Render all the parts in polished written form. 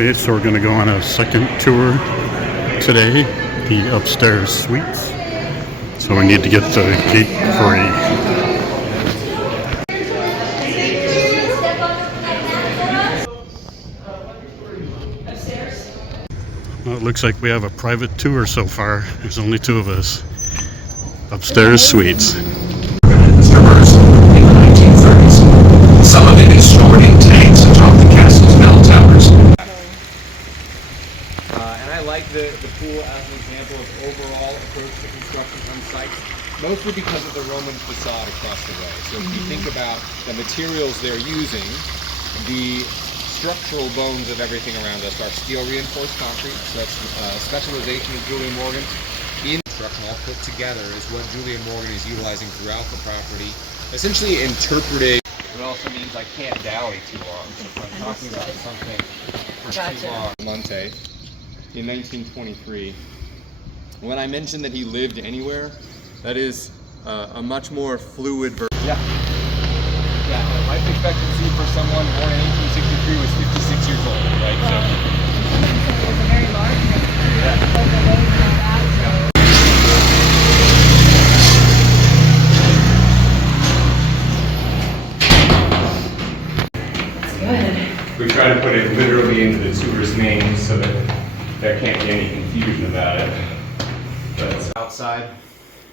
Okay, so we're going to go on a second tour today, the upstairs suites. So we need to get the gate free. Well, it looks like we have a private tour so far. There's only two of us. Upstairs suites. Traversed in the 1930s. Some of it is stored in tanks atop the castle's bell towers. And I like the pool as an example of overall approach to construction on site, mostly because of the Roman facade across the way. So if you think about the materials they're using, the structural bones of everything around us are steel reinforced concrete. So that's specialization of Julian Morgan. In construction all put together is what Julian Morgan is utilizing throughout the property, essentially interpreting. It also means I can't dally too long. So if I'm talking about something for too long. Monte in 1923. When I mentioned that he lived anywhere, that is a much more fluid version. Yeah. Life expectancy for someone born in 1863 was 56 years old, right? Well, it was a very large range. We try to put it literally into the tour's name so that there can't be any confusion about it. But it's outside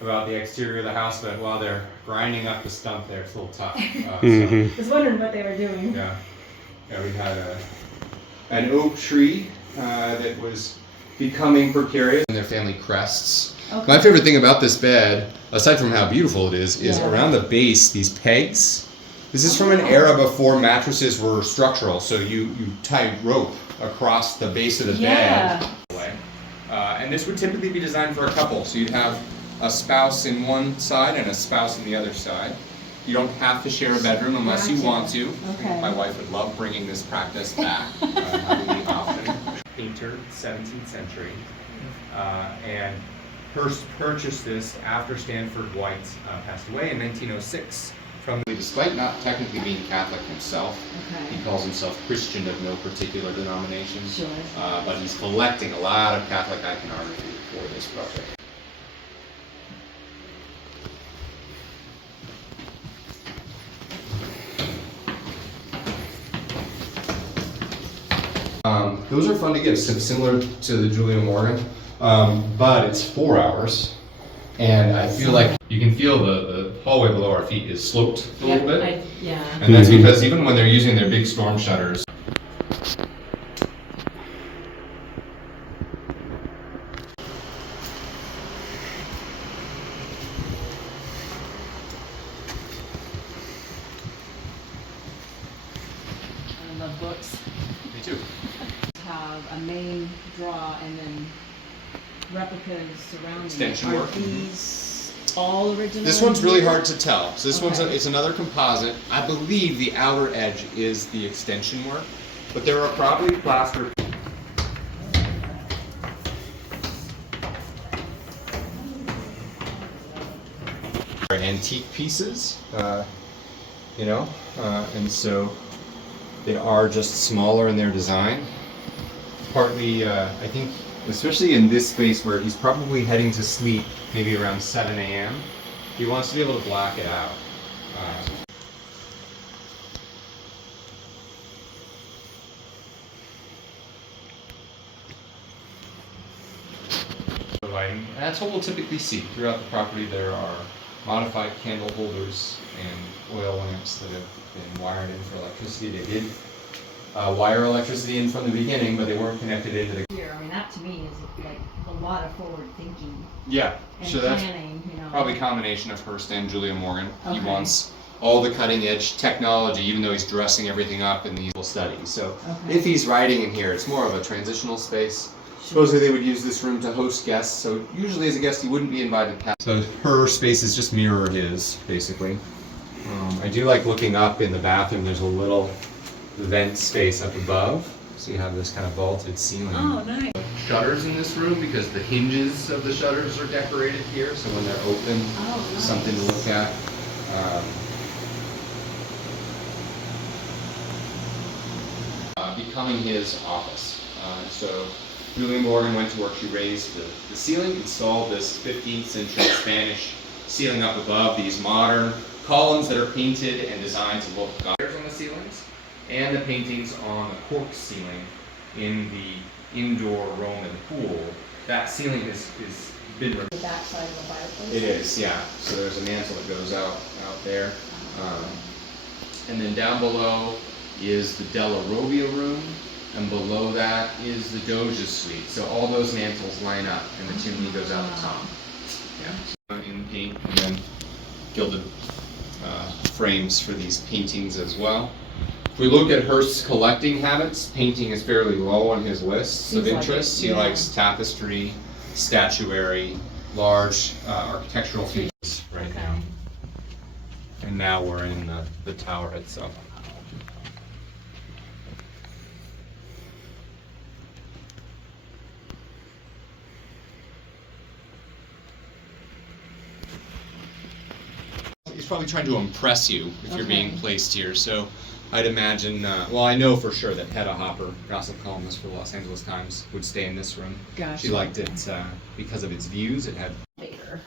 about the exterior of the house, but while they're grinding up the stump there, it's a little tough. I was wondering what they were doing. Yeah, we had an oak tree that was becoming precarious. And their family crests. Okay. My favorite thing about this bed, aside from how beautiful it is around the base, these pegs. This is from an era before mattresses were structural, so you tie rope across the base of the bed. And this would typically be designed for a couple, so you'd have a spouse in one side and a spouse in the other side. You don't have to share a bedroom unless you want to. Okay. My wife would love bringing this practice back, having the option. Painter, 17th century, and Hearst purchased this after Stanford White passed away in 1906. Despite not technically being Catholic himself, he calls himself Christian of no particular denomination. Sure. But he's collecting a lot of Catholic iconography for this project. Those are fun to get, similar to the Julian Morgan, but it's 4 hours. And I feel like you can feel the hallway below our feet is sloped a little bit. And that's because even when they're using their big storm shutters, I love books. me too. Have a main draw and then replicas surrounding Extension it. work. Are these all original? This one's really hard to tell. So this one's it's another composite. I believe the outer edge is the extension work, but there are probably plaster. Antique pieces, and so they are just smaller in their design. Partly, I think, especially in this space where he's probably heading to sleep, maybe around 7 a.m., he wants to be able to black it out. And that's what we'll typically see. Throughout the property there are modified candle holders and oil lamps that have been wired in for electricity. They did wire electricity in from the beginning, but they weren't connected into the... I mean, that to me is like a lot of forward thinking. Yeah, and so that's planning, probably a combination of Hearst and Julian Morgan. Okay. He wants all the cutting edge technology, even though he's dressing everything up in these studies. So if he's writing in here, it's more of a transitional space. Supposedly they would use this room to host guests, so usually as a guest he wouldn't be invited past. So her spaces just mirror his, basically. I do like looking up in the bathroom. There's a little vent space up above, so you have this kind of vaulted ceiling. Oh, nice. Shutters in this room because the hinges of the shutters are decorated here, so when they're open, nice. Something to look at. Becoming his office. So Julia Morgan went to work. She raised the ceiling, installed this 15th century Spanish ceiling up above these modern columns that are painted and designed to look on the ceilings, and the paintings on the cork ceiling in the indoor Roman pool. That ceiling is been The back side of the fireplace? It is, yeah. So there's a mantle that goes out there. And then down below is the Della Robbia room, and below that is the Doge's suite. So all those mantles line up, and the chimney goes out the top. Yeah. In paint, and then gilded frames for these paintings as well. If we look at Hearst's collecting habits, painting is fairly low on his lists of interests. He likes tapestry, statuary, large architectural features right now. And now we're in the tower itself. He's probably trying to impress you if you're being placed here. So I'd imagine, well, I know for sure that Hedda Hopper, gossip columnist for the Los Angeles Times, would stay in this room. Gotcha. She liked it because of its views. It had. Later.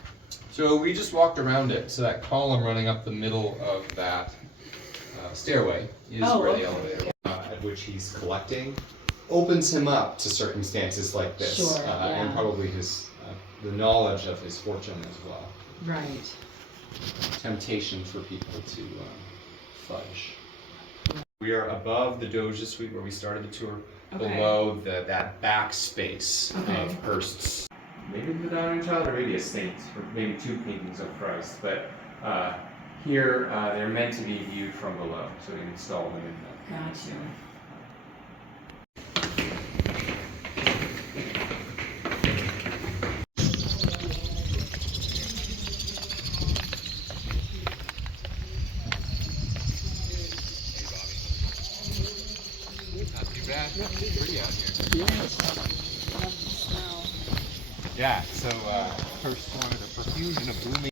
So we just walked around it. So that column running up the middle of that stairway is where the elevator, at which he's collecting, opens him up to circumstances like this, Sure, and probably his the knowledge of his fortune as well. Right. Temptation for people to fudge. We are above the Doge's suite where we started the tour, below that back space of Hearst's. Maybe the Dying Child, or maybe a saint, or maybe two paintings of Christ. But here they're meant to be viewed from below, so we install them in the. Gotcha. Pretty out here. Yeah, so Hearst wanted a profusion of blooming